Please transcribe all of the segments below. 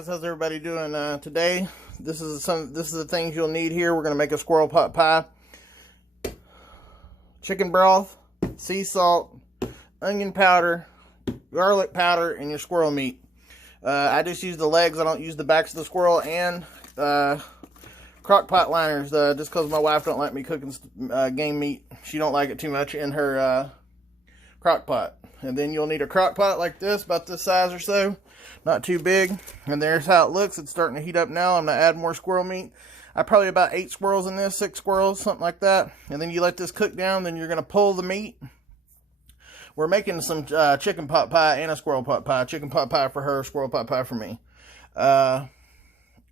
guys, how's everybody doing today? This is the things you'll need here. We're gonna make a squirrel pot pie. Chicken broth, sea salt, onion powder, garlic powder, and your squirrel meat. I just use the legs. I don't use the backs of the squirrel, and crock pot liners, just because my wife don't like me cooking game meat. She don't like it too much in her crock pot. And then you'll need a crock pot like this, about this size or so, not too big. And there's how it looks. It's starting to heat up now. I'm gonna add more squirrel meat. I probably about 8 squirrels in this, 6 squirrels, something like that. And then you let this cook down. Then you're gonna pull the meat. We're making some chicken pot pie and a squirrel pot pie. Chicken pot pie for her, squirrel pot pie for me.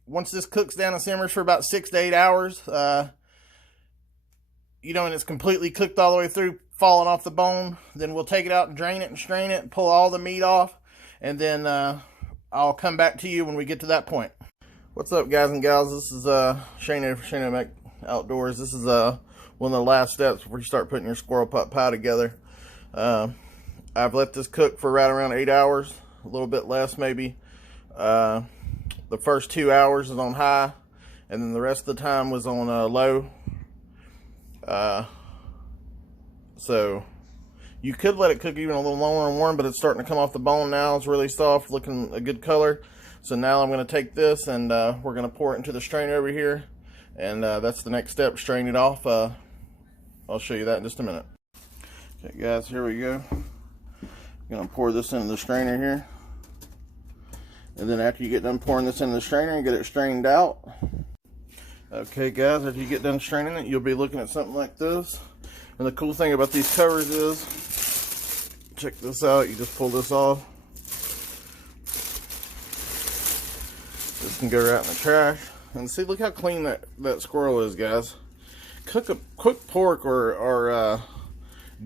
Once this cooks down and simmers for about 6 to 8 hours, and it's completely cooked all the way through, falling off the bone, then we'll take it out and drain it and strain it and pull all the meat off. And then I'll come back to you when we get to that point. What's up, guys and gals? This is Shane for Shane Mac Outdoors. This is one of the last steps before you start putting your squirrel pot pie together. I've let this cook for right around 8 hours, a little bit less maybe. The first 2 hours is on high, and then the rest of the time was on low. So you could let it cook even a little longer and warm, but it's starting to come off the bone now. It's really soft, looking a good color. So now I'm going to take this and we're going to pour it into the strainer over here, and that's the next step, strain it off. I'll show you that in just a minute. Okay guys, here we go. I'm going to pour this into the strainer here, and then after you get done pouring this into the strainer and get it strained out, okay guys, after you get done straining it, you'll be looking at something like this. And the cool thing about these covers is, check this out, you just pull this off. This can go right in the trash. And see, look how clean that squirrel is, guys. Cook pork or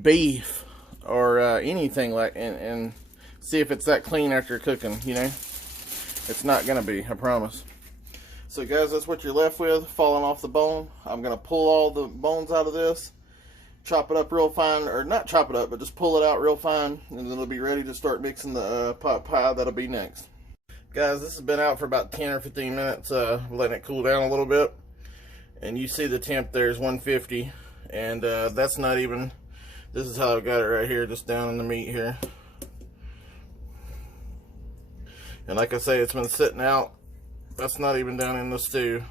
beef or anything like, and see if it's that clean after cooking, It's not gonna be, I promise. So guys, that's what you're left with, falling off the bone. I'm gonna pull all the bones out of this, chop it up real fine, or not chop it up, but just pull it out real fine, and then it'll be ready to start mixing the pot pie. That'll be next. Guys, this has been out for about 10 or 15 minutes, letting it cool down a little bit. And you see the temp there is 150, and that's not even, this is how I got it right here, just down in the meat here. And like I say, it's been sitting out. That's not even down in the stew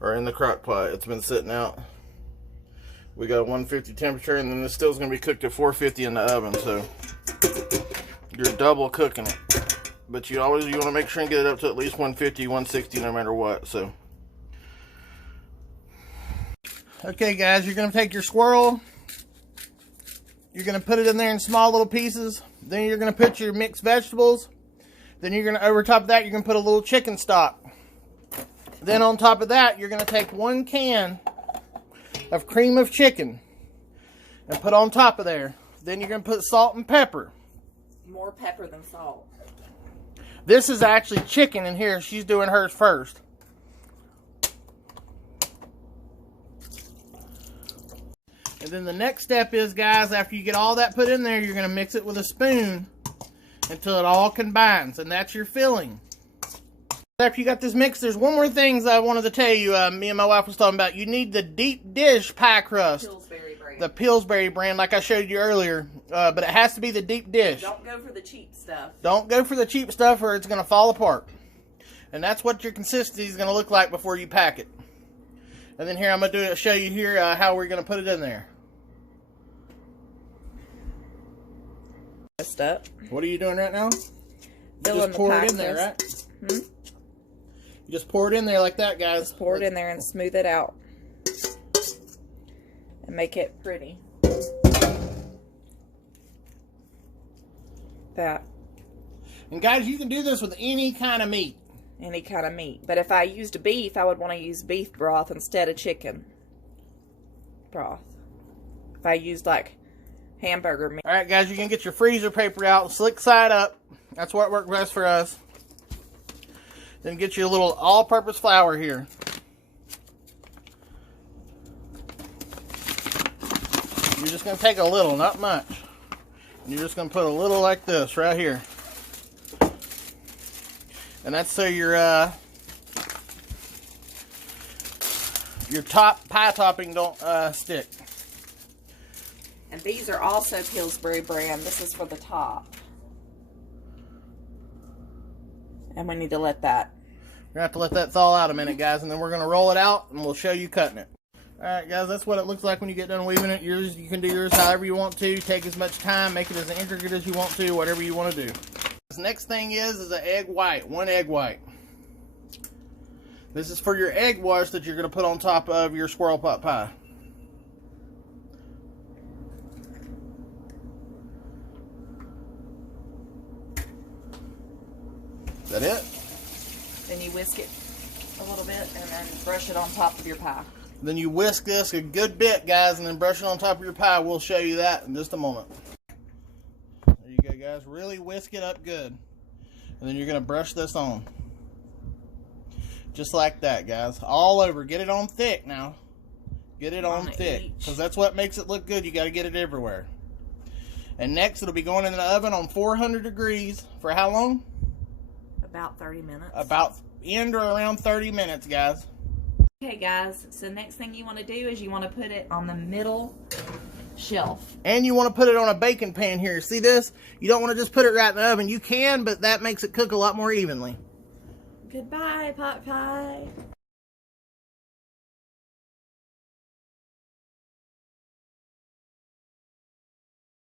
or in the crock pot. It's been sitting out. We got a 150 temperature, and then this still is going to be cooked at 450 in the oven, so you're double cooking it. But you want to make sure and get it up to at least 150, 160 no matter what. So okay guys, you're going to take your squirrel, you're going to put it in there in small little pieces, then you're going to put your mixed vegetables, then you're going to, over top of that, you're going to put a little chicken stock. Then on top of that, you're going to take 1 can of cream of chicken and put on top of there. Then you're going to put salt and pepper. More pepper than salt. This is actually chicken in here. She's doing hers first. And then the next step is, guys, after you get all that put in there, you're going to mix it with a spoon until it all combines, and that's your filling. After you got this mix, there's one more thing I wanted to tell you. Me and my wife was talking about. You need the deep dish pie crust. Pillsbury brand. The Pillsbury brand, like I showed you earlier. But it has to be the deep dish. Don't go for the cheap stuff. Don't go for the cheap stuff, or it's going to fall apart. And that's what your consistency is going to look like before you pack it. And then here, I'm going to show you here how we're going to put it in there. Messed up. What are you doing right now? Filling just pour it in there, right? You just pour it in there like that, guys. Just pour it in there and smooth it out. And make it pretty. That. And guys, you can do this with any kind of meat. Any kind of meat. But if I used beef, I would want to use beef broth instead of chicken broth. If I used like hamburger meat. Alright guys, you can get your freezer paper out, slick side up. That's what worked best for us. Then get your little all-purpose flour here. You're just going to take a little, not much. And you're just going to put a little like this right here. And that's so your top pie topping don't stick. And these are also Pillsbury brand. This is for the top. And we need to let that. We're going to have to let that thaw out a minute, guys, and then we're going to roll it out, and we'll show you cutting it. Alright, guys, that's what it looks like when you get done weaving it. Yours, you can do yours however you want to. Take as much time, make it as intricate as you want to, whatever you want to do. This next thing is an egg white, 1 egg white. This is for your egg wash that you're going to put on top of your squirrel pot pie. Is that it? Then you whisk it a little bit and then brush it on top of your pie. Then you whisk this a good bit, guys, and then brush it on top of your pie. We'll show you that in just a moment. There you go, guys. Really whisk it up good. And then you're going to brush this on. Just like that, guys. All over. Get it on thick now. Get it on thick. Because that's what makes it look good. You got to get it everywhere. And next, it'll be going in the oven on 400 degrees for how long? About 30 minutes. About in or around 30 minutes, guys. Okay, guys. So next thing you want to do is you want to put it on the middle shelf. And you want to put it on a baking pan here. See this? You don't want to just put it right in the oven. You can, but that makes it cook a lot more evenly. Goodbye, pot pie.